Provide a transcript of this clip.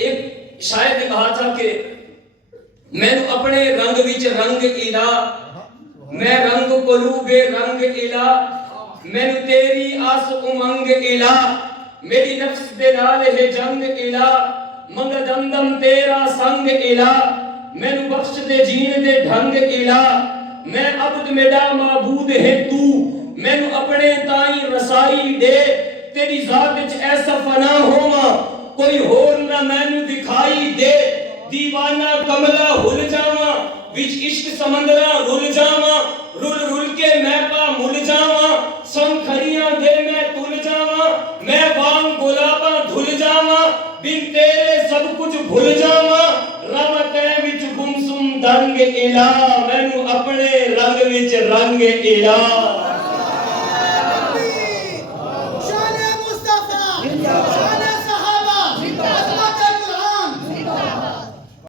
एक शायद ने कहा था कि मैंने अपने रंग विच रंग इला, मैं रंग कुलूबे रंग इला, मैंने तेरी आस उमंग इला, मेरी नफ्स दे नाल है जंग इला, मंग दमदम तेरा संग इला, मैंने बख्श दे जीन दे ढंग इला, मैं अब्द मेरा माबूद है तू, मैंने अपने ताई रसाई दे, तेरी जात विच ऐसा फना होवा कोई होर ना मैनू दिखाई दे, दीवाना कमला हुल जावा, विच इश्क समंदरा रुल जावा, रुल रुल के मैं पा मुल जावा, संखरियां दे मैं तुल जावा, मैं वांग गुलाबा धुल जावा, बिन तेरे सब कुछ भूल जावा, रमते विच गुमसुम दंग इला, मैनू अपने रंग विच रंग इला।